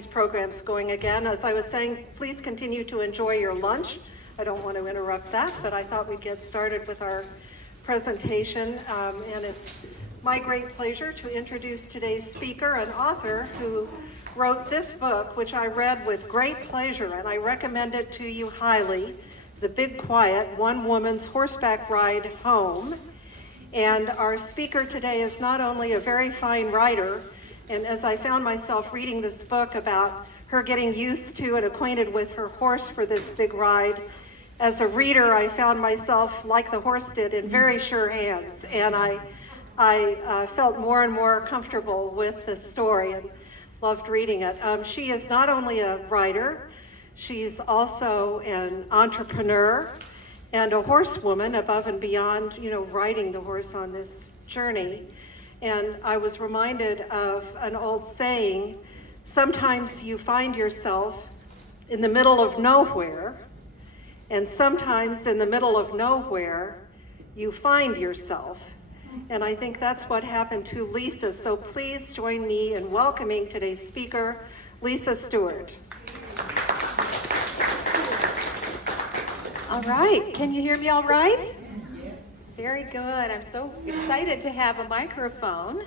these programs going again. As I was saying, please continue to enjoy your lunch. I don't want to interrupt that, but I thought we'd get started with our presentation. And it's my great pleasure to introduce today's speaker, an author who wrote this book, which I read with great pleasure, and I recommend it to you highly, The Big Quiet, One Woman's Horseback Ride Home. And our speaker today is not only a very fine writer, and as I found myself reading this book about her getting used to and acquainted with her horse for this big ride, as a reader, I found myself, like the horse did, in very sure hands. And I felt more and more comfortable with the story and loved reading it. She is not only a writer, she's also an entrepreneur and a horsewoman above and beyond, riding the horse on this journey. And I was reminded of an old saying, sometimes you find yourself in the middle of nowhere, and sometimes in the middle of nowhere, you find yourself. And I think that's what happened to Lisa. So please join me in welcoming today's speaker, Lisa Stewart. All right, can you hear me all right? Yes. Very good. I'm so excited to have a microphone.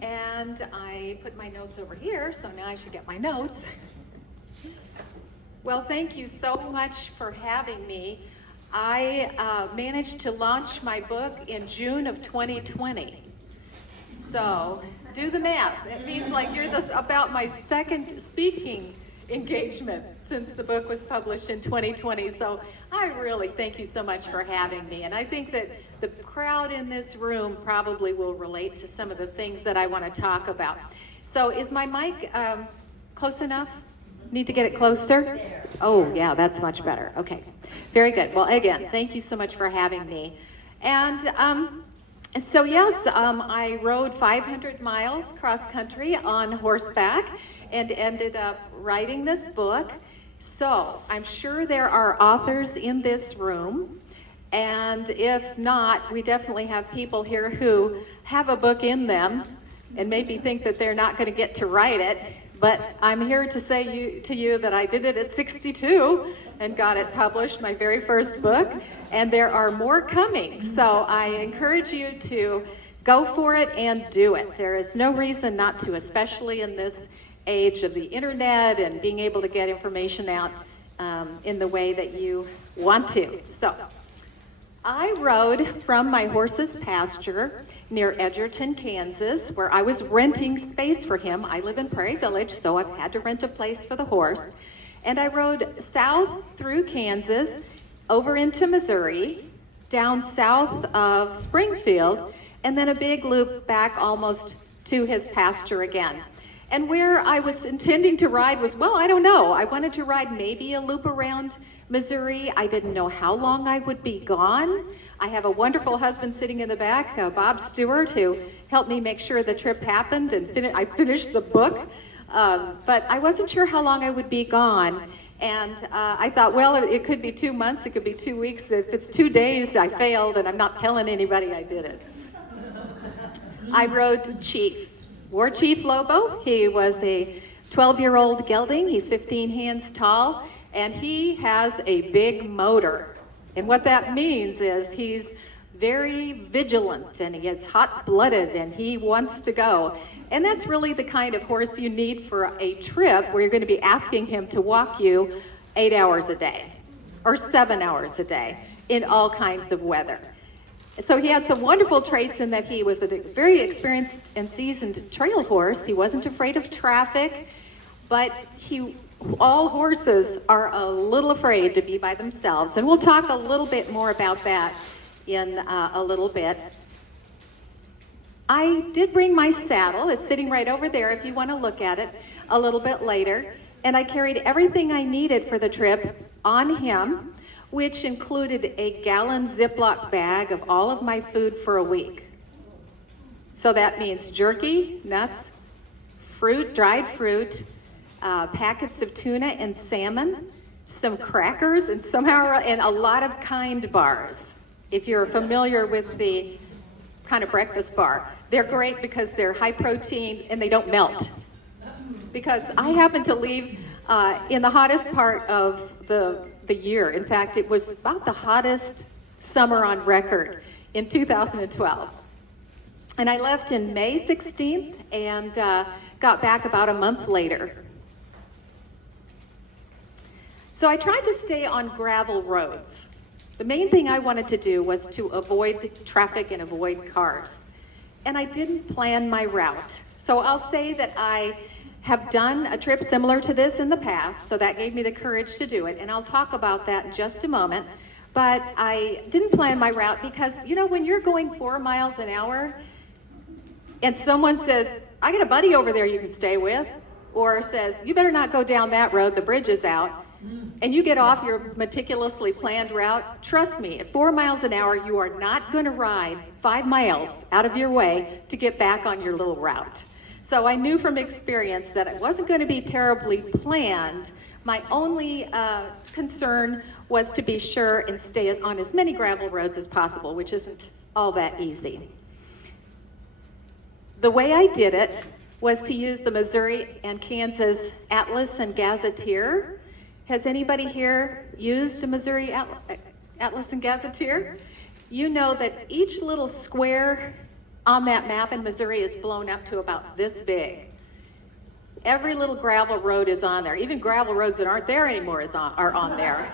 And I put my notes over here, so now I should get my notes. Well, thank you so much for having me. I managed to launch my book in June of 2020. So do the math. It means like you're about my second speaking engagement since the book was published in 2020. So I really thank you so much for having me. And I think that the crowd in this room probably will relate to some of the things that I want to talk about. So is my mic close enough? Need to get it closer? Oh, yeah, that's much better. Okay, very good. Well, again, thank you so much for having me. And so yes, I rode 500 miles cross country on horseback and ended up writing this book. So I'm sure there are authors in this room, and if not, we definitely have people here who have a book in them and maybe think that they're not going to get to write it. But I'm here to say to you that I did it at 62 and got it published, my very first book, and there are more coming. So I encourage you to go for it and do it. There is no reason not to, especially in this age of the internet and being able to get information out in the way that you want to. So I rode from my horse's pasture near Edgerton, Kansas, where I was renting space for him. I live in Prairie Village, so I've had to rent a place for the horse. And I rode south through Kansas, over into Missouri, down south of Springfield, and then a big loop back almost to his pasture again. And where I was intending to ride was, well, I don't know. I wanted to ride maybe a loop around Missouri. I didn't know how long I would be gone. I have a wonderful husband sitting in the back, Bob Stewart, who helped me make sure the trip happened, and I finished the book. But I wasn't sure how long I would be gone. And I thought, well, it could be 2 months, it could be 2 weeks. If it's 2 days, I failed, and I'm not telling anybody I did it. I rode Chief, War Chief Lobo. He was a 12-year-old gelding. He's 15 hands tall, and he has a big motor. And what that means is he's very vigilant, and he is hot-blooded, and he wants to go. And that's really the kind of horse you need for a trip where you're going to be asking him to walk you 8 hours a day or 7 hours a day in all kinds of weather. So he had some wonderful traits in that he was a very experienced and seasoned trail horse. He wasn't afraid of traffic, but all horses are a little afraid to be by themselves. And we'll talk a little bit more about that in a little bit. I did bring my saddle. It's sitting right over there if you want to look at it a little bit later. And I carried everything I needed for the trip on him, which included a gallon Ziploc bag of all of my food for a week. So that means jerky, nuts, fruit, dried fruit, packets of tuna and salmon, some crackers, and a lot of Kind bars. If you're familiar with the kind of breakfast bar, they're great because they're high protein and they don't melt. because I happened to leave in the hottest part of the year. In fact, it was about the hottest summer on record in 2012. And I left in May 16th and got back about a month later. So I tried to stay on gravel roads. The main thing I wanted to do was to avoid traffic and avoid cars. And I didn't plan my route. So I'll say that I have done a trip similar to this in the past, so that gave me the courage to do it, and I'll talk about that in just a moment. But I didn't plan my route because, you know, when you're going 4 miles an hour and someone says, I got a buddy over there you can stay with, or says, you better not go down that road, the bridge is out, and you get off your meticulously planned route, trust me, at 4 miles an hour, you are not going to ride 5 miles out of your way to get back on your little route. So I knew from experience that it wasn't going to be terribly planned. My only concern was to be sure and stay on as many gravel roads as possible, which isn't all that easy. The way I did it was to use the Missouri and Kansas Atlas and Gazetteer. Has anybody here used a Missouri Atlas and Gazetteer? You know that each little square on that map in Missouri is blown up to about this big. Every little gravel road is on there. Even gravel roads that aren't there anymore are on there.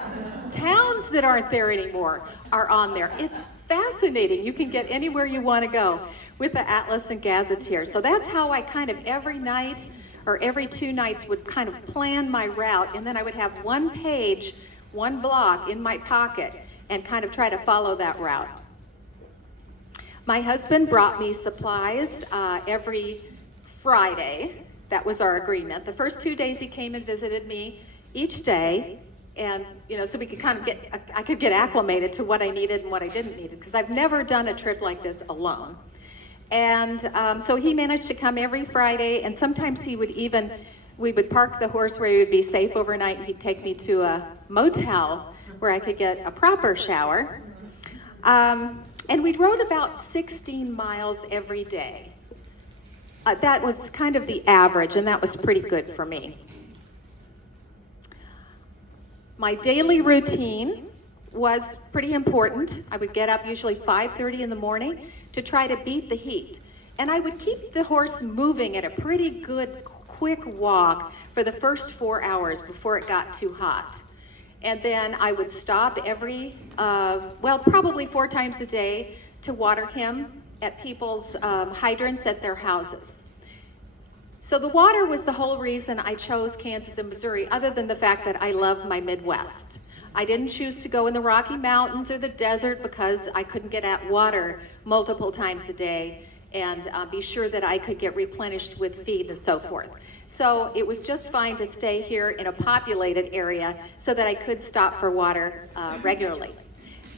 Towns that aren't there anymore are on there. It's fascinating. You can get anywhere you want to go with the Atlas and Gazetteer. So that's how I kind of every night or every 2 nights would kind of plan my route, and then I would have 1 page, 1 block in my pocket and kind of try to follow that route. My husband brought me supplies every Friday. That was our agreement. The first 2 days he came and visited me each day, and so we could kind of I could get acclimated to what I needed and what I didn't need, because I've never done a trip like this alone. And so he managed to come every Friday, and sometimes we would park the horse where he would be safe overnight, and he'd take me to a motel where I could get a proper shower. And we rode about 16 miles every day. That was kind of the average, and that was pretty good for me. My daily routine was pretty important. I would get up usually 5:30 in the morning to try to beat the heat. And I would keep the horse moving at a pretty good, quick walk for the first 4 hours before it got too hot. And then I would stop probably 4 times a day to water him at people's hydrants at their houses. So the water was the whole reason I chose Kansas and Missouri, other than the fact that I love my Midwest. I didn't choose to go in the Rocky Mountains or the desert because I couldn't get at water multiple times a day and be sure that I could get replenished with feed and so forth. So it was just fine to stay here in a populated area so that I could stop for water regularly.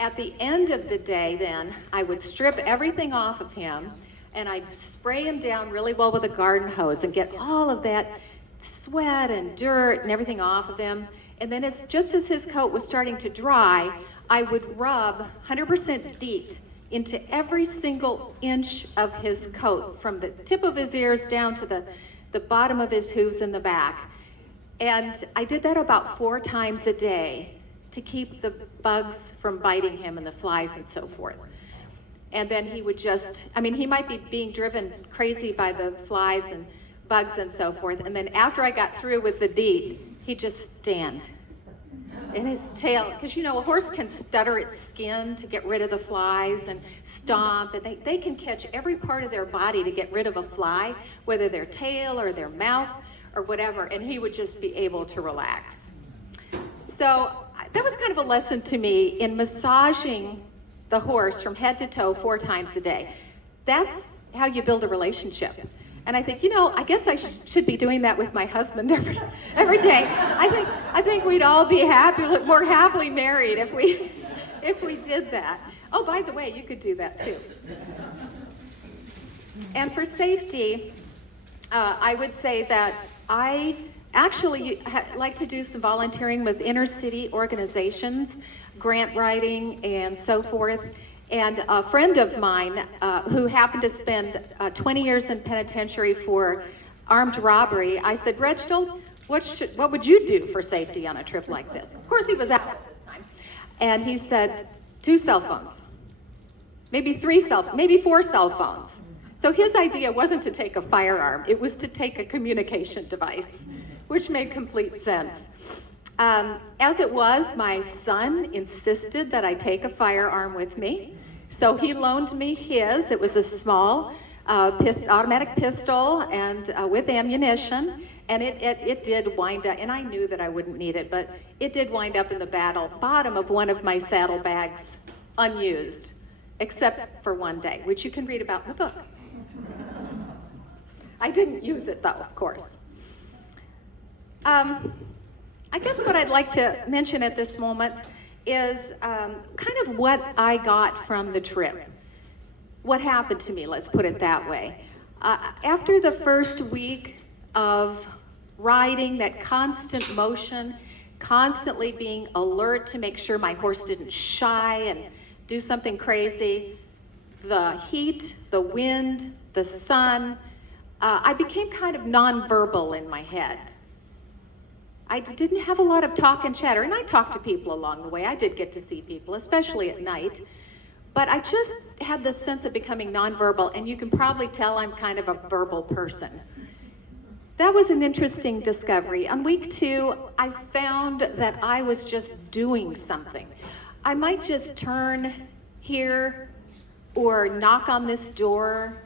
At the end of the day then, I would strip everything off of him and I'd spray him down really well with a garden hose and get all of that sweat and dirt and everything off of him. And then just as his coat was starting to dry, I would rub 100% DEET into every single inch of his coat, from the tip of his ears down to the bottom of his hooves in the back. And I did that about 4 times a day to keep the bugs from biting him and the flies and so forth. And then he would he might be being driven crazy by the flies and bugs and so forth. And then after I got through with the DEET, he'd just stand in his tail, because a horse can stutter its skin to get rid of the flies and stomp, and they can catch every part of their body to get rid of a fly, whether their tail or their mouth or whatever, and he would just be able to relax. So that was kind of a lesson to me in massaging the horse from head to toe 4 times a day. That's how you build a relationship. And I think, I guess I should be doing that with my husband every day. I think we'd all be more happily married if we did that. Oh, by the way, you could do that too. And for safety, I would say that I actually like to do some volunteering with inner city organizations, grant writing and so forth. And a friend of mine who happened to spend 20 years in penitentiary for armed robbery, I said, Reginald, what would you do for safety on a trip like this? Of course, he was out at this time. And he said, 2 cell phones, maybe 4 cell phones. So his idea wasn't to take a firearm, it was to take a communication device, which made complete sense. As it was, my son insisted that I take a firearm with me. So he loaned me his. It was a small automatic pistol and with ammunition. And it did wind up, and I knew that I wouldn't need it, but it did wind up in the bottom of one of my saddlebags, unused, except for one day, which you can read about in the book. I didn't use it though, of course. I guess what I'd like to mention at this moment is kind of what I got from the trip. What happened to me, let's put it that way. After the first week of riding, that constant motion, constantly being alert to make sure my horse didn't shy and do something crazy, the heat, the wind, the sun, I became kind of nonverbal in my head. I didn't have a lot of talk and chatter, and I talked to people along the way. I did get to see people, especially at night. But I just had this sense of becoming nonverbal, and you can probably tell I'm kind of a verbal person. That was an interesting discovery. On week 2, I found that I was just doing something. I might just turn here or knock on this door.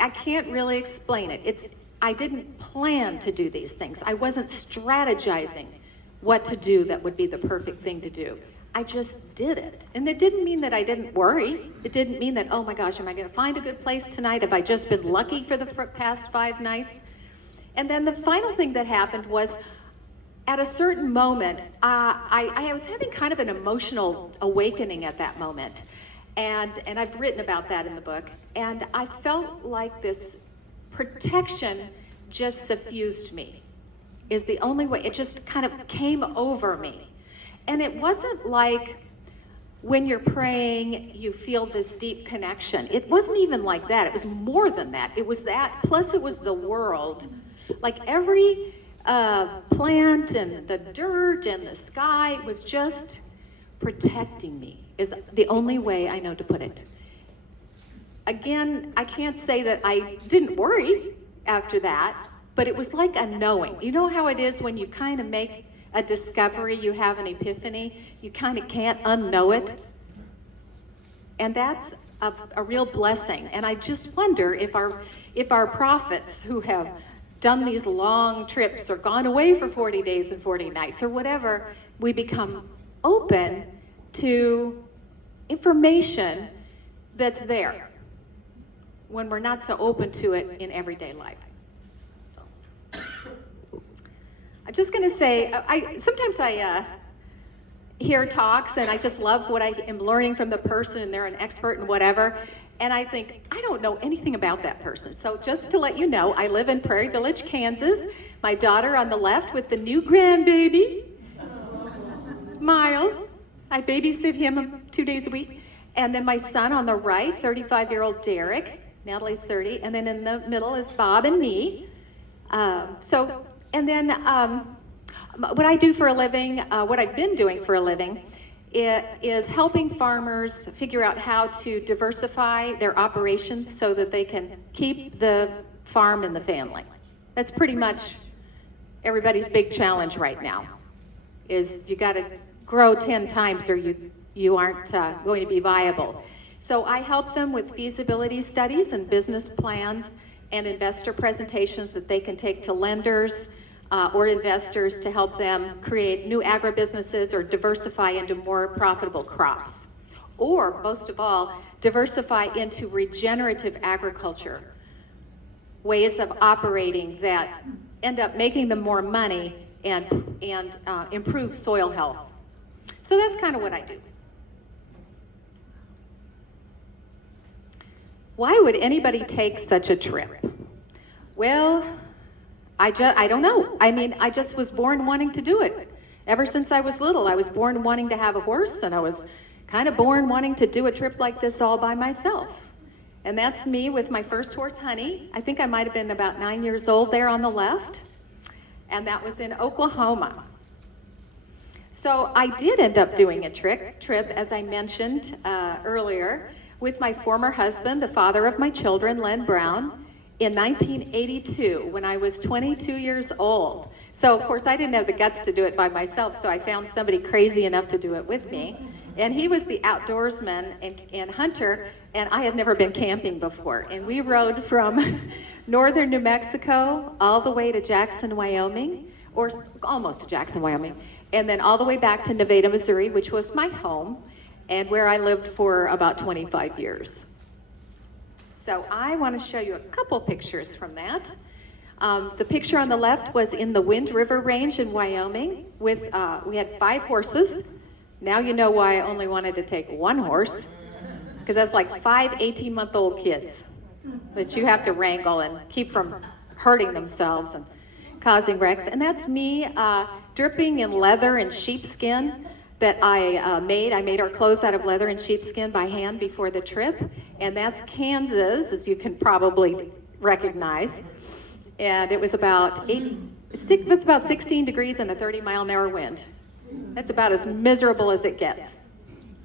I can't really explain it. I didn't plan to do these things. I wasn't strategizing what to do that would be the perfect thing to do. I just did it. And it didn't mean that I didn't worry. It didn't mean that, oh my gosh, am I going to find a good place tonight? Have I just been lucky for the past 5 nights? And then the final thing that happened was, at a certain moment, I was having kind of an emotional awakening at that moment. And I've written about that in the book. And I felt like this protection just suffused me, is the only way. It just kind of came over me. And it wasn't like when you're praying, you feel this deep connection. It wasn't even like that. It was more than that. It was that, plus it was the world. Like every plant and the dirt and the sky was just protecting me, is the only way I know to put it. Again, I can't say that I didn't worry after that, but it was like a knowing. You know how it is when you kind of make a discovery, you have an epiphany, you kind of can't unknow it? And that's a real blessing. And I just wonder if our prophets who have done these long trips or gone away for 40 days and 40 nights or whatever, we become open to information that's there when we're not so open to it in everyday life. I'm just going to say, sometimes I hear talks and I just love what I am learning from the person, and they're an expert in whatever, and I think, I don't know anything about that person. So just to let you know, I live in Prairie Village, Kansas. My daughter on the left with the new grandbaby, Miles. I babysit him 2 days a week. And then my son on the right, 35-year-old Derek. Natalie's 30. And then in the middle is Bob and me. And then what I do for a living, what I've been doing for a living, is helping farmers figure out how to diversify their operations so that they can keep the farm in the family. That's pretty much everybody's big challenge right now, is you got to grow 10 times or you aren't going to be viable. So I help them with feasibility studies and business plans and investor presentations that they can take to lenders or investors to help them create new agribusinesses or diversify into more profitable crops. Or, most of all, diversify into regenerative agriculture, ways of operating that end up making them more money and improve soil health. So that's kind of what I do. Why would anybody take such a trip? Well, I don't know. I mean, I just was born wanting to do it. Ever since I was little, I was born wanting to have a horse, and I was kind of born wanting to do a trip like this all by myself. And that's me with my first horse, Honey. I think I might have been about 9 years old there on the left. And that was in Oklahoma. So I did end up doing a trip, as I mentioned earlier, with my former husband, the father of my children, Len Brown, in 1982 when I was 22 years old. So of course I didn't have the guts to do it by myself, so I found somebody crazy enough to do it with me. And he was the outdoorsman and hunter, and I had never been camping before. And we rode from northern New Mexico all the way to Jackson, Wyoming, or almost to Jackson, Wyoming, and then all the way back to Nevada, Missouri, which was my home, and where I lived for about 25 years. So I want to show you a couple pictures from that. The picture on the left was in the Wind River Range in Wyoming. We had 5 horses. Now you know why I only wanted to take 1 horse, because that's like 5 18-month-old kids that you have to wrangle and keep from hurting themselves and causing wrecks. And that's me dripping in leather and sheepskin that I made. I made our clothes out of leather and sheepskin by hand before the trip. And that's Kansas, as you can probably recognize. And it was about 16 degrees and a 30-mile-an-hour wind. That's about as miserable as it gets.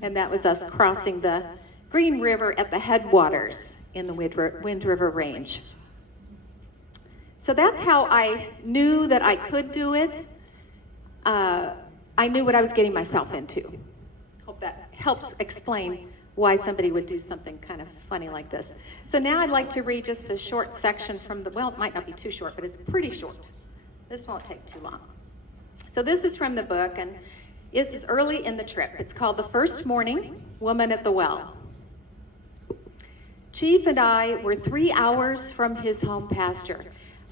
And that was us crossing the Green River at the headwaters in the Wind River Range. So that's how I knew that I could do it. I knew what I was getting myself into. Hope that helps explain why somebody would do something kind of funny like this. So now I'd like to read just a short section from the, well, it might not be too short, but it's pretty short. This won't take too long. So this is from the book, and this is early in the trip. It's called The First Morning, Woman at the Well. Chief and I were 3 hours from his home pasture.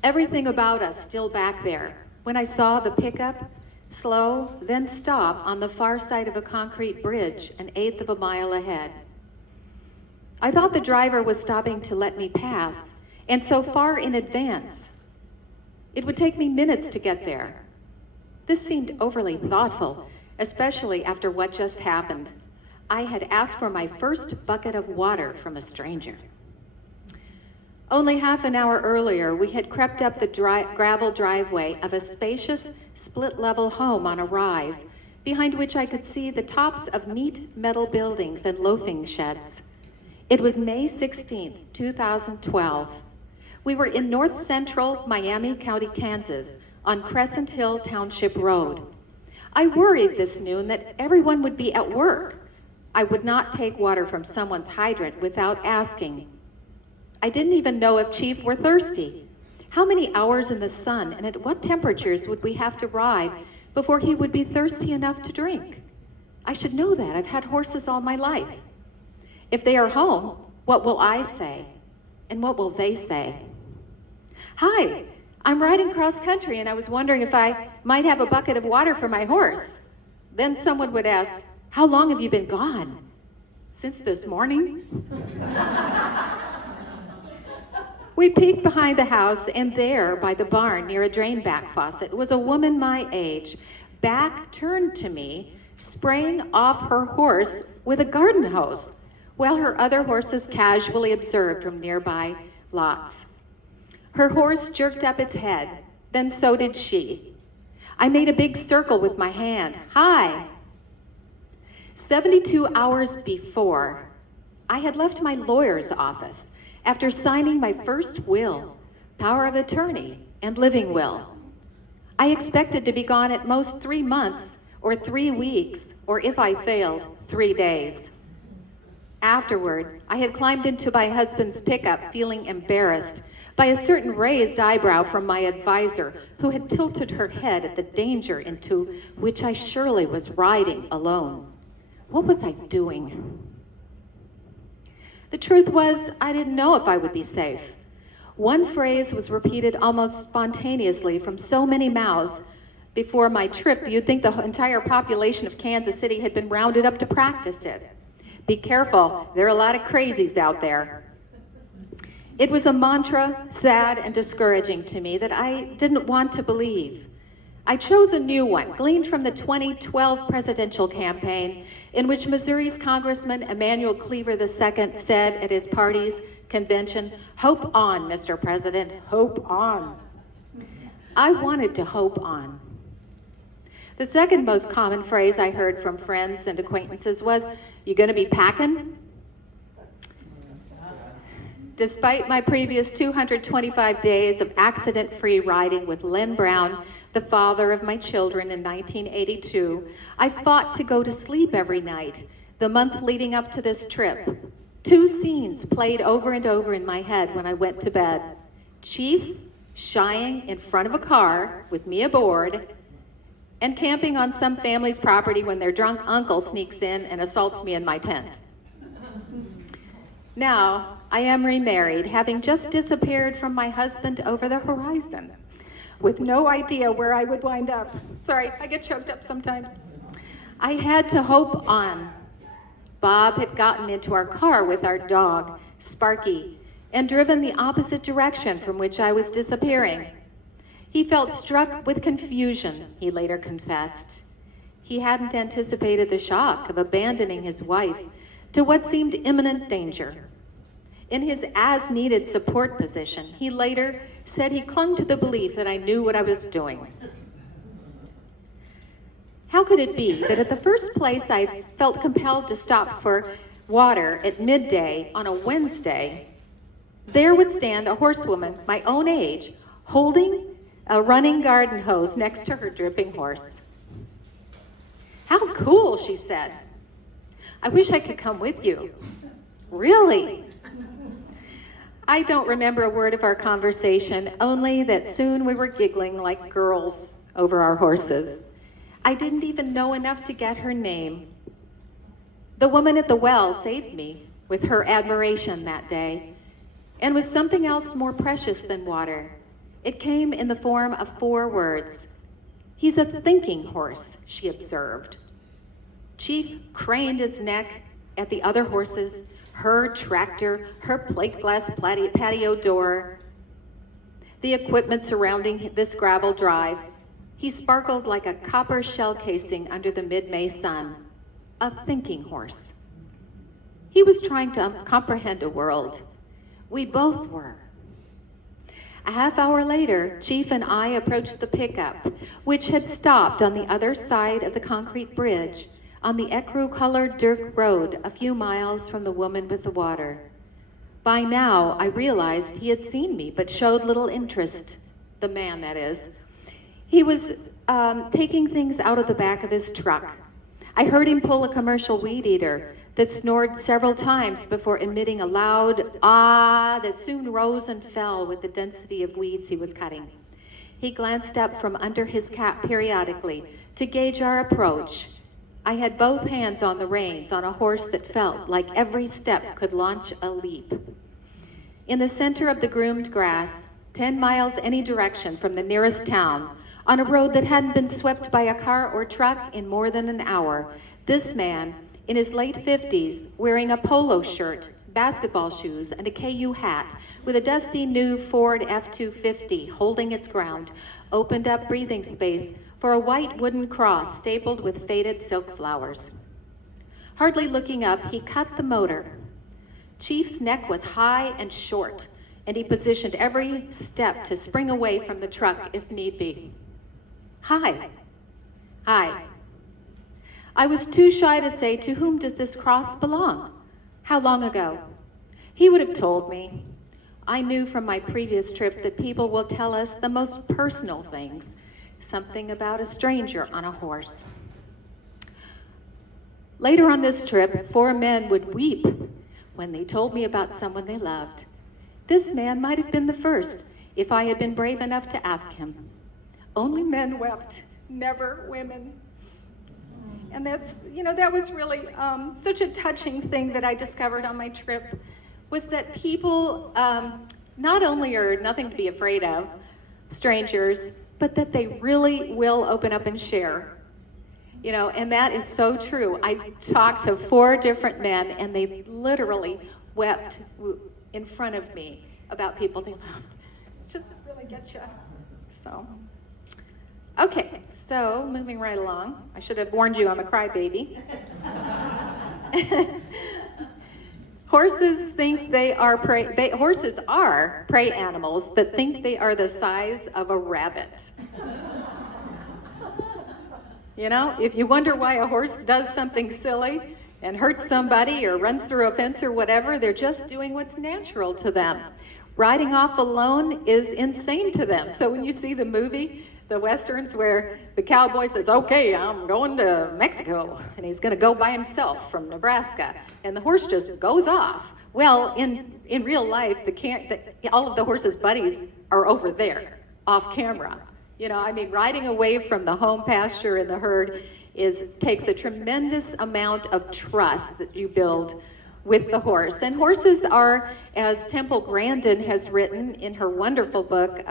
Everything about us still back there. When I saw the pickup slow, then stop on the far side of a concrete bridge, an eighth of a mile ahead. I thought the driver was stopping to let me pass, and so far in advance. It would take me minutes to get there. This seemed overly thoughtful, especially after what just happened. I had asked for my first bucket of water from a stranger. Only half an hour earlier, we had crept up the gravel driveway of a spacious, split-level home on a rise, behind which I could see the tops of neat metal buildings and loafing sheds. It was May 16th, 2012. We were in north-central Miami County, Kansas, on Crescent Hill Township Road. I worried this noon that everyone would be at work. I would not take water from someone's hydrant without asking. I didn't even know if Chief were thirsty. How many hours in the sun and at what temperatures would we have to ride before he would be thirsty enough to drink? I should know that. I've had horses all my life. If they are home, what will I say? And what will they say? Hi, I'm riding cross country and I was wondering if I might have a bucket of water for my horse. Then someone would ask, how long have you been gone? Since this morning? We peeked behind the house, and there, by the barn near a drain back faucet, was a woman my age, back turned to me, spraying off her horse with a garden hose, while her other horses casually observed from nearby lots. Her horse jerked up its head, then so did she. I made a big circle with my hand. Hi. 72 hours before, I had left my lawyer's office after signing my first will, power of attorney, and living will. I expected to be gone at most 3 months, or 3 weeks, or if I failed, 3 days. Afterward, I had climbed into my husband's pickup feeling embarrassed by a certain raised eyebrow from my advisor, who had tilted her head at the danger into which I surely was riding alone. What was I doing? The truth was, I didn't know if I would be safe. One phrase was repeated almost spontaneously from so many mouths before my trip that you'd think the entire population of Kansas City had been rounded up to practice it. Be careful, there are a lot of crazies out there. It was a mantra, sad and discouraging to me, that I didn't want to believe. I chose a new one, gleaned from the 2012 presidential campaign, in which Missouri's Congressman Emanuel Cleaver II said at his party's convention, "Hope on, Mr. President, hope on." I wanted to hope on. The second most common phrase I heard from friends and acquaintances was, "You gonna be packing?" Despite my previous 225 days of accident-free riding with Lynn Brown, the father of my children, in 1982, I fought to go to sleep every night, the month leading up to this trip. Two scenes played over and over in my head when I went to bed. Chief shying in front of a car with me aboard, and camping on some family's property when their drunk uncle sneaks in and assaults me in my tent. Now, I am remarried, having just disappeared from my husband over the horizon, with no idea where I would wind up. Sorry, I get choked up sometimes. I had to hope on. Bob had gotten into our car with our dog, Sparky, and driven the opposite direction from which I was disappearing. He felt struck with confusion, he later confessed. He hadn't anticipated the shock of abandoning his wife to what seemed imminent danger. In his as-needed support position, he later said he clung to the belief that I knew what I was doing. How could it be that at the first place I felt compelled to stop for water at midday on a Wednesday, there would stand a horsewoman my own age, holding a running garden hose next to her dripping horse? "How cool," she said. "I wish I could come with you." "Really?" I don't remember a word of our conversation, only that soon we were giggling like girls over our horses. I didn't even know enough to get her name. The woman at the well saved me with her admiration that day, and with something else more precious than water. It came in the form of 4 words. "He's a thinking horse," she observed. Chief craned his neck at the other horses, her tractor, her plate glass patio door, the equipment surrounding this gravel drive. He sparkled like a copper shell casing under the mid-May sun. A thinking horse. He was trying to comprehend a world. We both were. A half hour later, Chief and I approached the pickup, which had stopped on the other side of the concrete bridge on the ecru-colored dirt road a few miles from the woman with the water. By now, I realized he had seen me, but showed little interest. The man, that is. He was taking things out of the back of his truck. I heard him pull a commercial weed eater that snored several times before emitting a loud ah that soon rose and fell with the density of weeds he was cutting. He glanced up from under his cap periodically to gauge our approach. I had both hands on the reins on a horse that felt like every step could launch a leap. In the center of the groomed grass, 10 miles any direction from the nearest town, on a road that hadn't been swept by a car or truck in more than an hour, this man, in his late 50s, wearing a polo shirt, basketball shoes, and a KU hat, with a dusty new Ford F-250 holding its ground, opened up breathing space for a white wooden cross stapled with faded silk flowers. Hardly looking up, he cut the motor. Chief's neck was high and short, and he positioned every step to spring away from the truck if need be. "Hi." "Hi." I was too shy to say, "To whom does this cross belong? How long ago?" He would have told me. I knew from my previous trip that people will tell us the most personal things, something about a stranger on a horse. Later on this trip, 4 men would weep when they told me about someone they loved. This man might have been the first if I had been brave enough to ask him. Only men wept, never women. And that was really such a touching thing that I discovered on my trip, was that people not only are nothing to be afraid of, strangers, but that they really will open up and share. And that is so true. I talked to 4 different men, and they literally wept in front of me about people they loved. It just really gets you. So. Okay, so moving right along. I should have warned you I'm a crybaby. horses think they are prey. Horses are prey animals that think they are the size of a rabbit. You know, if you wonder why a horse does something silly and hurts somebody or runs through a fence or whatever, they're just doing what's natural to them. Riding off alone is insane to them. So when you see the movie, the Westerns, where the cowboy says, okay, I'm going to Mexico, and he's going to go by himself from Nebraska, and the horse just goes off. Well, in real life, all of the horse's buddies are over there, off camera. You know, I mean, riding away from the home pasture and the herd takes a tremendous amount of trust that you build with the horse. And horses are, as Temple Grandin has written in her wonderful book,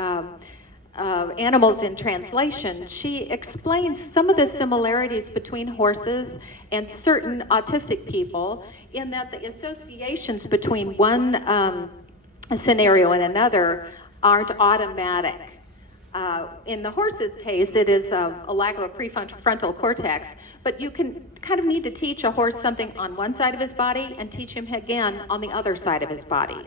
Animals in Translation, she explains some of the similarities between horses and certain autistic people, in that the associations between one scenario and another aren't automatic. In the horse's case, it is a lack of a prefrontal cortex, but you can kind of need to teach a horse something on one side of his body and teach him again on the other side of his body.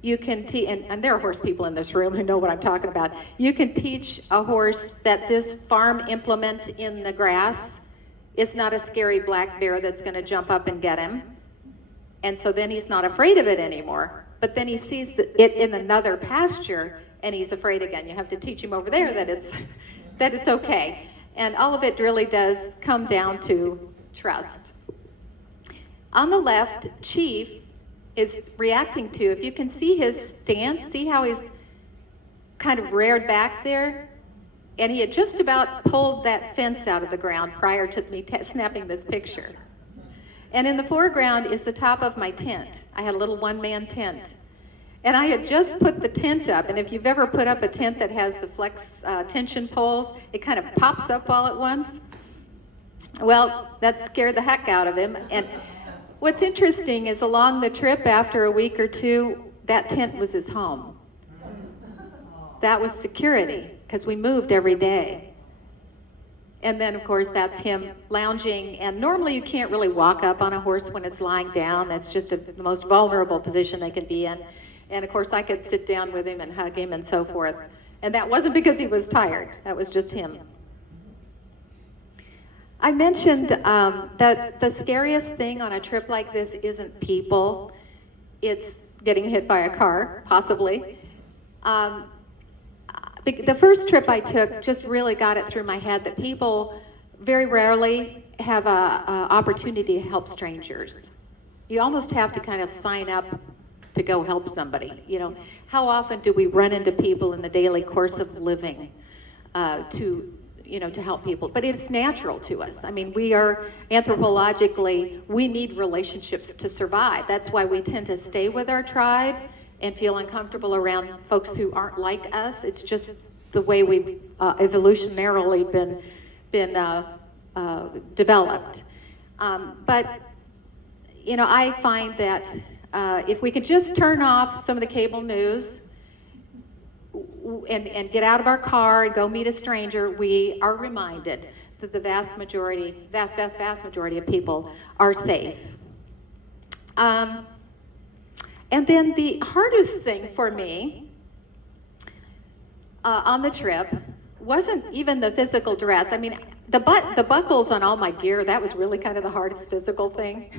You can and there are horse people in this room who know what I'm talking about. You can teach a horse that this farm implement in the grass is not a scary black bear that's going to jump up and get him. And so then he's not afraid of it anymore. But then he sees it in another pasture and he's afraid again. You have to teach him over there that it's okay. And all of it really does come down to trust. On the left, Chief is reacting to, if you can see his stance, see how he's kind of reared back there? And he had just about pulled that fence out of the ground prior to me snapping this picture. And in the foreground is the top of my tent. I had a little one-man tent. And I had just put the tent up, and if you've ever put up a tent that has the flex tension poles, it kind of pops up all at once. Well, that scared the heck out of him. And what's interesting is along the trip, after a week or two, that tent was his home. That was security, because we moved every day. And then, of course, that's him lounging. And normally you can't really walk up on a horse when it's lying down. That's just the most vulnerable position they can be in. And of course, I could sit down with him and hug him and so forth. And that wasn't because he was tired. That was just him. I mentioned that the scariest thing on a trip like this isn't people. It's getting hit by a car, possibly. The first trip I took just really got it through my head that people very rarely have an opportunity to help strangers. You almost have to kind of sign up to go help somebody. You know, how often do we run into people in the daily course of living to help people? But it's natural to us. I mean, we are anthropologically, we need relationships to survive. That's why we tend to stay with our tribe and feel uncomfortable around folks who aren't like us. It's just the way we've evolutionarily been developed. But you know, I find that if we could just turn off some of the cable news and get out of our car and go meet a stranger, we are reminded that the vast majority of people are safe. And then the hardest thing for me on the trip wasn't even the physical dress. I mean, the buckles on all my gear, that was really kind of the hardest physical thing.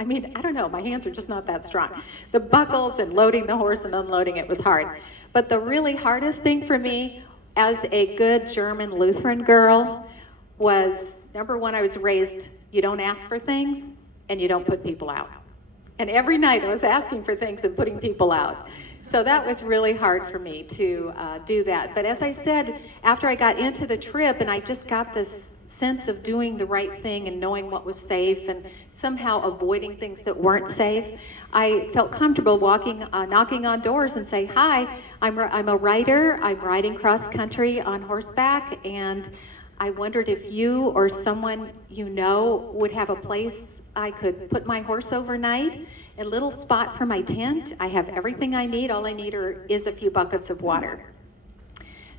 I mean, I don't know, my hands are just not that strong. The buckles and loading the horse and unloading it was hard. But the really hardest thing for me as a good German Lutheran girl was, number one, I was raised, you don't ask for things and you don't put people out. And every night I was asking for things and putting people out. So that was really hard for me to do that. But as I said, after I got into the trip and I just got this sense of doing the right thing and knowing what was safe and somehow avoiding things that weren't safe, I felt comfortable knocking on doors and say, hi, I'm a writer, I'm riding cross country on horseback, and I wondered if you or someone you know would have a place I could put my horse overnight, a little spot for my tent. I have everything I need, all I need is a few buckets of water.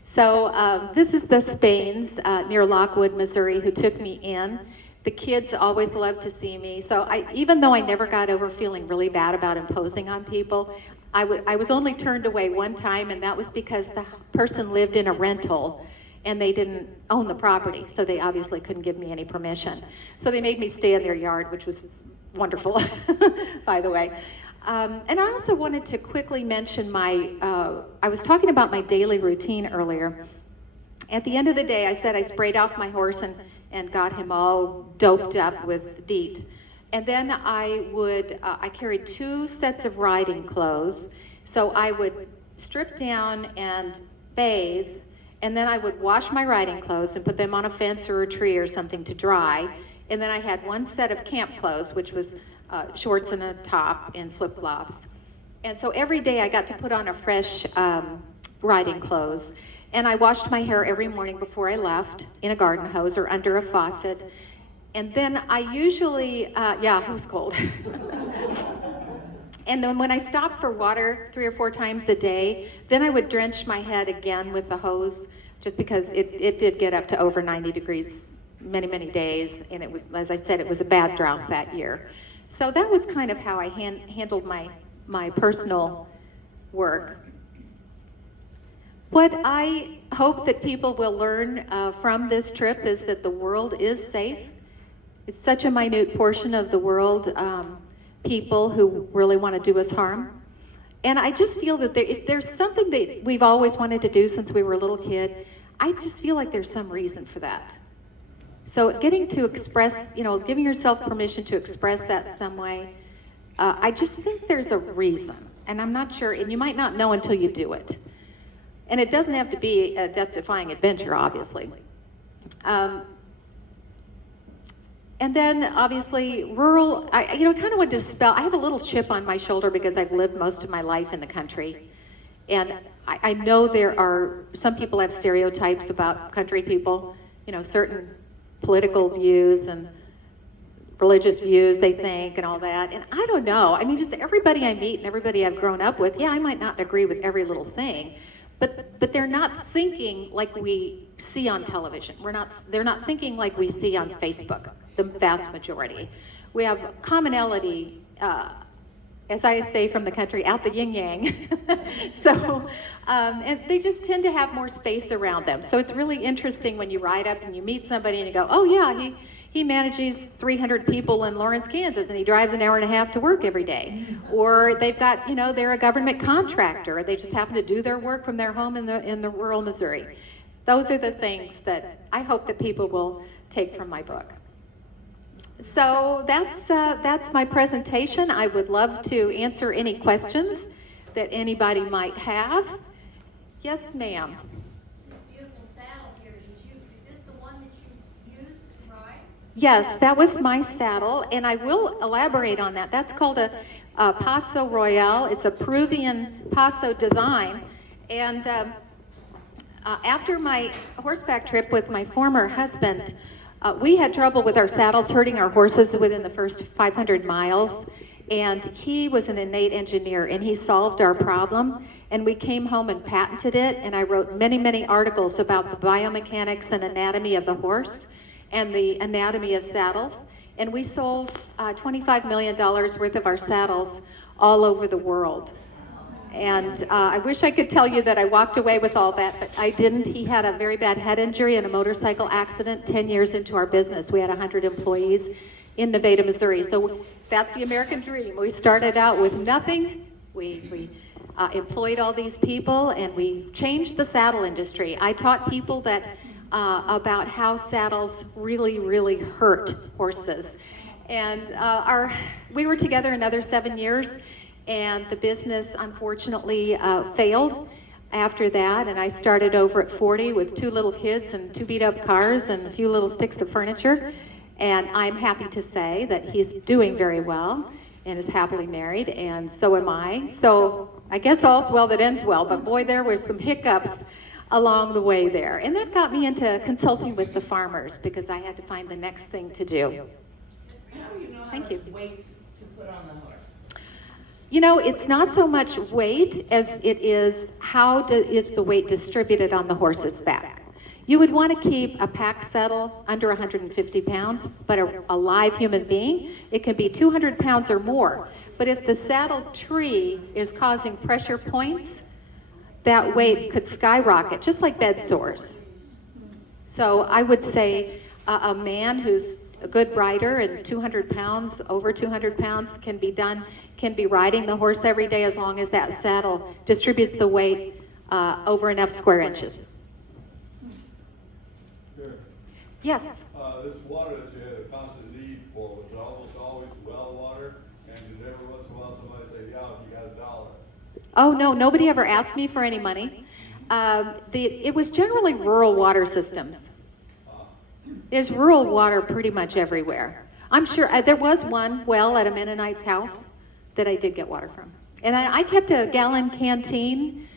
So this is the Spains near Lockwood, Missouri, who took me in. The kids always loved to see me. So even though I never got over feeling really bad about imposing on people, I was only turned away one time, and that was because the person lived in a rental and they didn't own the property, so they obviously couldn't give me any permission. So they made me stay in their yard, which was wonderful, by the way. And I also wanted to quickly mention I was talking about my daily routine earlier. At the end of the day, I said I sprayed off my horse and got him all doped up with DEET. And then I carried 2 sets of riding clothes. So I would strip down and bathe, and then I would wash my riding clothes and put them on a fence or a tree or something to dry. And then I had 1 set of camp clothes, which was shorts and a top and flip-flops. And so every day I got to put on a fresh riding clothes. And I washed my hair every morning before I left in a garden hose or under a faucet. And then I usually, yeah, it was cold. And then when I stopped for water 3 or 4 times a day, then I would drench my head again with the hose, just because it did get up to over 90 degrees many, many days. And it was, as I said, it was a bad drought that year. So that was kind of how I handled my personal work. What I hope that people will learn from this trip is that the world is safe. It's such a minute portion of the world, people who really want to do us harm. And I just feel that if there's something that we've always wanted to do since we were a little kid, I just feel like there's some reason for that. So getting to express, giving yourself permission to express that some way, I just think there's a reason. And I'm not sure, and you might not know until you do it. And it doesn't have to be a death-defying adventure, obviously. And then, obviously, rural, I kind of want to dispel, I have a little chip on my shoulder because I've lived most of my life in the country. And I know there are, some people have stereotypes about country people, certain political views and religious views they think and all that. And I don't know, I mean, just everybody I meet and everybody I've grown up with, yeah, I might not agree with every little thing, but they're not thinking like we see on television. They're not thinking like we see on Facebook, the vast majority. We have commonality, as I say from the country, out the yin-yang. So, and they just tend to have more space around them. So it's really interesting when you ride up and you meet somebody and you go, oh yeah, he manages 300 people in Lawrence, Kansas, and he drives an hour and a half to work every day. Or they've got, they're a government contractor. They just happen to do their work from their home in the rural Missouri. Those are the things that I hope that people will take from my book. So that's my presentation. I would love to answer any questions that anybody might have. Yes, ma'am. Beautiful saddle here. Is this the one that you used to ride? Yes, that was my saddle, and I will elaborate on that. That's called a Paso Royale. It's a Peruvian Paso design. And after my horseback trip with my former husband, we had trouble with our saddles hurting our horses within the first 500 miles. And he was an innate engineer, and he solved our problem. And we came home and patented it, and I wrote many, many articles about the biomechanics and anatomy of the horse and the anatomy of saddles. And we sold $25 million worth of our saddles all over the world. And I wish I could tell you that I walked away with all that, but I didn't. He had a very bad head injury in a motorcycle accident 10 years into our business. We had 100 employees in Nevada, Missouri. So that's the American dream. We started out with nothing. We employed all these people, and we changed the saddle industry. I taught people that about how saddles really, really hurt horses. And we were together another 7 years. And the business, unfortunately, failed after that. And I started over at 40 with 2 little kids and 2 beat-up cars and a few little sticks of furniture. And I'm happy to say that he's doing very well and is happily married, and so am I. So I guess all's well that ends well. But boy, there were some hiccups along the way there. And that got me into consulting with the farmers because I had to find the next thing to do. How do you know how Thank you. much weight to put on the horse? It's not so much weight as it is how is the weight distributed on the horse's back. You would want to keep a pack saddle under 150 pounds, but a live human being, it can be 200 pounds or more. But if the saddle tree is causing pressure points, that weight could skyrocket, just like bed sores. So I would say a man who's a good rider and 200 pounds, over 200 pounds, can be riding the horse every day as long as that saddle distributes the weight over enough square inches. Sure. Yes? This water that you had a constant need for was almost always well water, and did every once in a while somebody say, yeah, you got $1? Oh, no, nobody ever asked me for any money. It was generally rural water systems. There's rural water pretty much everywhere. I'm sure there was one well at a Mennonite's house that I did get water from. And I kept a gallon canteen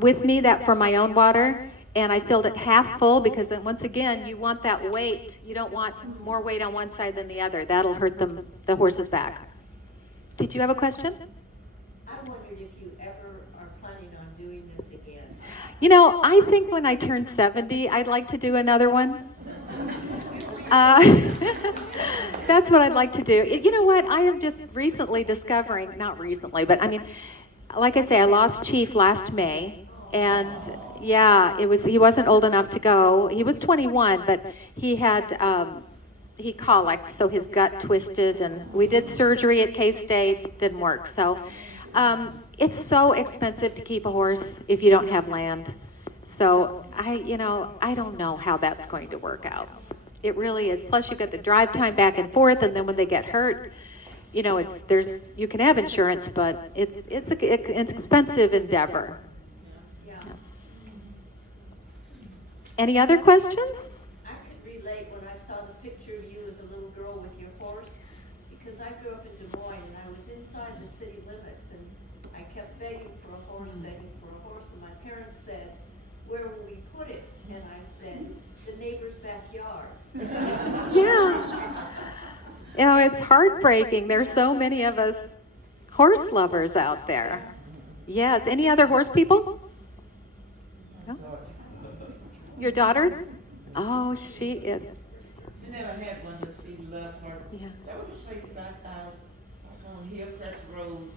with me that for my own water, and I filled it half full because then once again, you want that weight. You don't want more weight on one side than the other. That'll hurt the horse's back. Did you have a question? I wondered if you ever are planning on doing this again. You know, I think when I turn 70, I'd like to do another one. That's what I'd like to do. You know what? I am just recently discovering, not recently, but I mean, like I say, I lost Chief last May, and yeah, he wasn't old enough to go. He was 21, but he had, he colicked, so his gut twisted, and we did surgery at K-State, didn't work. So it's so expensive to keep a horse if you don't have land. So I don't know how that's going to work out. It really is. Plus, you've got the drive time back and forth, and then when they get hurt, you know, you can have insurance, but it's an expensive endeavor. Yeah. Any other questions? I could relate when I saw the picture of you as a little girl with your horse, because I grew up in Des Moines and I was inside the city limits, and I kept begging for a horse, and my parents said, "Where will we put it?" And I said, "The neighbor's backyard." Yeah. You know, it's heartbreaking. There's so many of us horse lovers out there. Yes. Any other horse people? No? Your daughter? Oh, she is. She never had one, but she loved horses. Yeah. That was a place that I thought, on Hillcrest Road,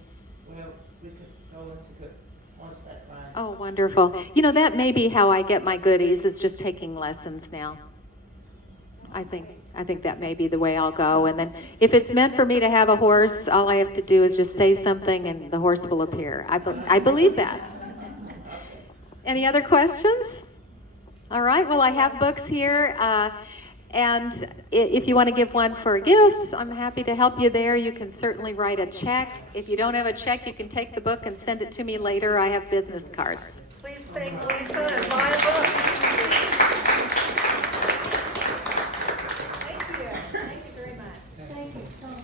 where we could go and she could horseback ride. Oh, wonderful. You know, that may be how I get my goodies, is just taking lessons now. I think that may be the way I'll go. And then if it's meant for me to have a horse, all I have to do is just say something and the horse will appear. I believe that. Any other questions? All right, well, I have books here. And if you want to give one for a gift, I'm happy to help you there. You can certainly write a check. If you don't have a check, you can take the book and send it to me later. I have business cards. Please thank Lisa and buy a book. Thank you very much. Thank you so much.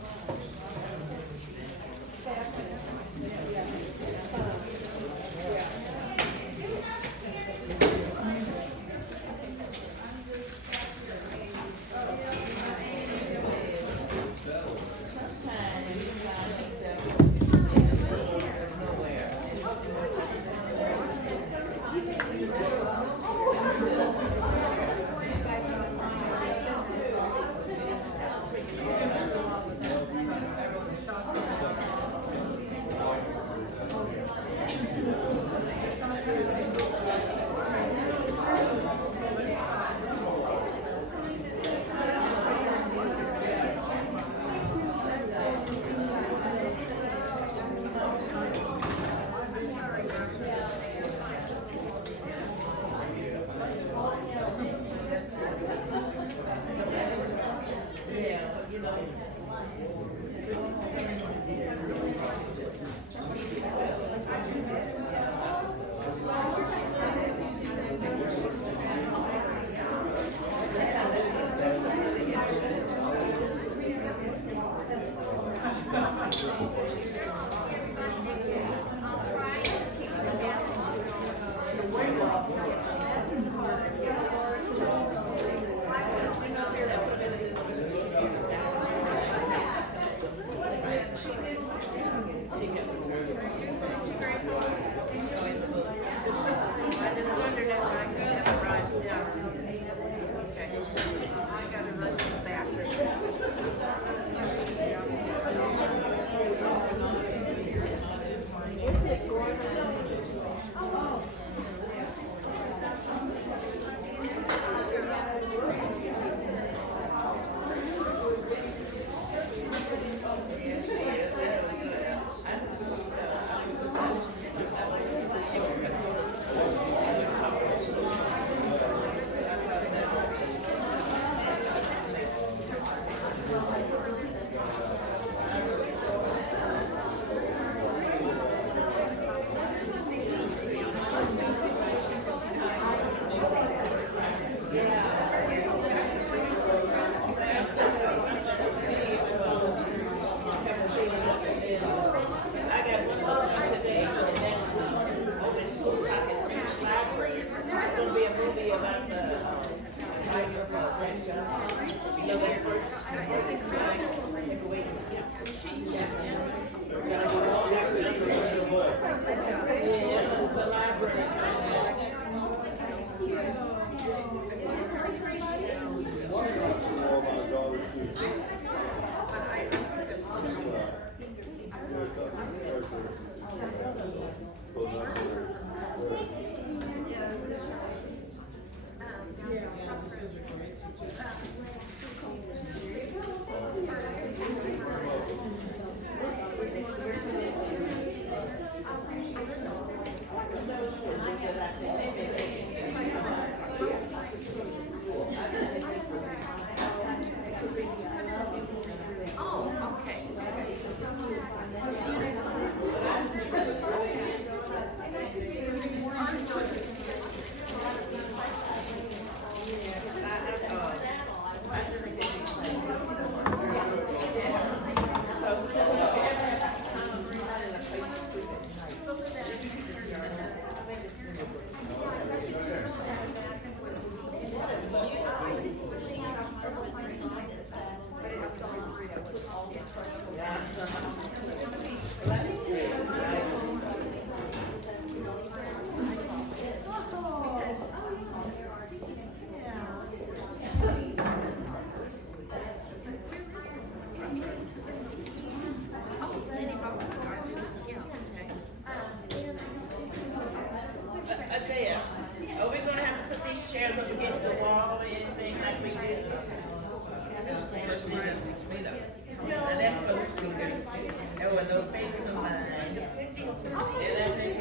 More of my daughter too. Adele, are we gonna have to put these chairs up against the wall or anything like we did? Just round, you know. Now that's supposed to be good. Oh, and those pages of mine. And that's it.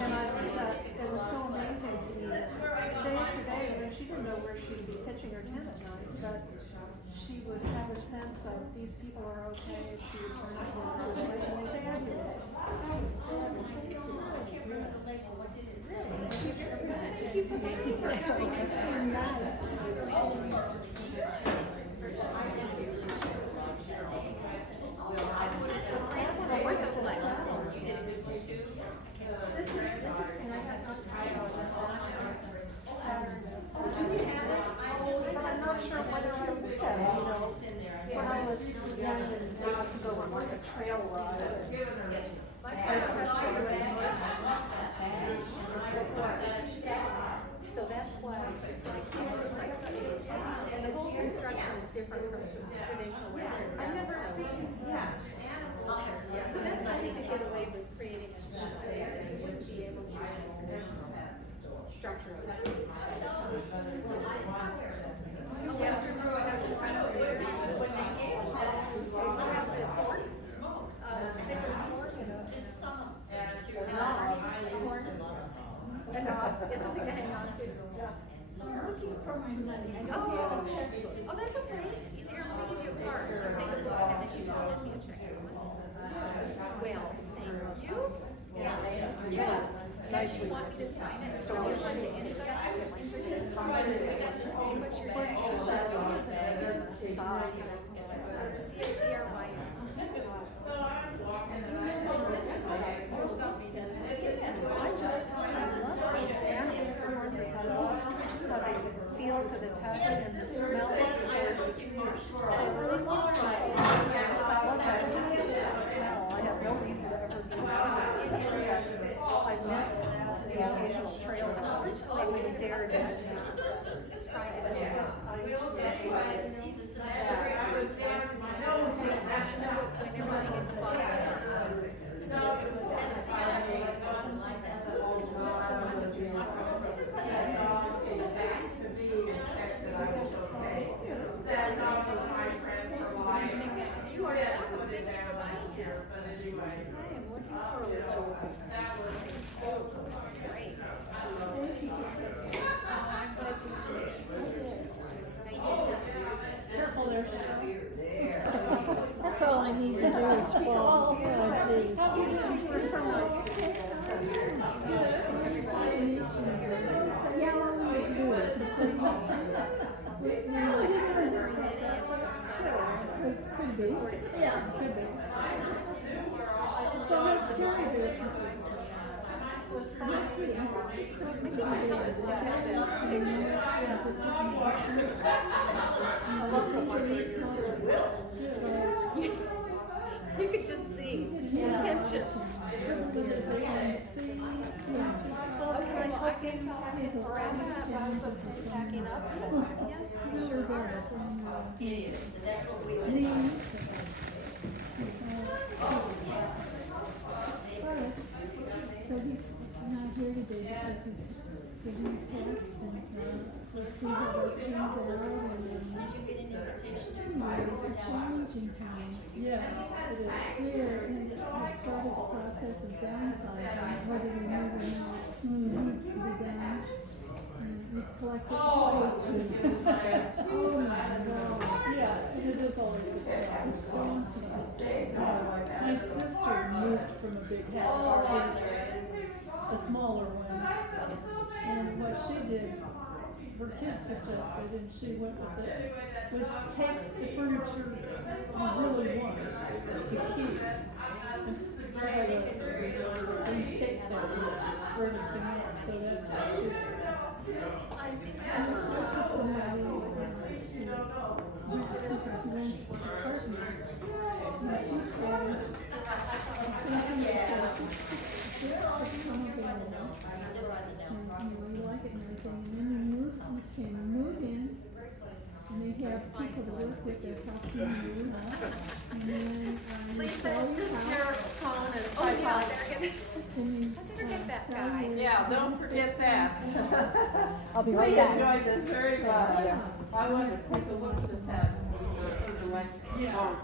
And I thought it was so amazing to me that day after day, I mean, she didn't know where she'd be pitching her tent at night, but she would have a sense of these people are okay, she would turn up and they were fabulous. That was fabulous. This is interesting, I have not seen all the pattern of, but I'm not sure whether I looked at it, you know, when I was young and able to go on like a trail ride. So that's why it's like, and the whole construction is different from traditional Western sound. I've never seen, yeah. Yeah, so that's why they could get away with creating a sound that you wouldn't be able to structure it. Western road, I just kind of weird when they gave the forks. They were fork, just some. And something to hang on to. For my money, I Oh, don't have a checkbook. oh, that's okay. Here, let me give you a card. Or take a look, and then you can send me a check. Well, thank you. Yeah. Nice. You want me to sign it? Store it to anybody? What's your I love how they feel to the touch and the smell of the horse. I love that smell. I have no reason to ever be around it. I miss the occasional trail dog. I would dare to try You are welcome. Thank you for buying here. I am looking for a little. Great. That's all I need to do is fall. Oh, jeez. We're so nice to people. Could be. Yeah, could be. So let's carry it. You could just see the intention. Well, can I help you grab that while somebody's packing up? It is, and that's what we would. So he's not here today because he's getting a test and we'll see how that turns out and Did you get an invitation? it's a challenging time. Yeah, it is. We're have started the process of downsizing, whether we know or not, needs to be done. And we've collected way too much. Oh my God. Yeah, and it is always a job. It's going to be. My sister moved from a big house to a smaller one. And what she did, her kids suggested, and she went with it, was take the furniture you really want to keep. And have a estate sale for everything else, so that's what she did. Somebody rents apartments, and she said, something that said, this has come available, and you like it and everything, and then you can move in, and they have people to work with that help you move, and then Lisa, is this your phone and Oh, yeah, tripod? better get, I better get that guy. Yeah, don't forget that. I'll be We right back. enjoyed this very much. I wonder if there's a look to that. Yeah.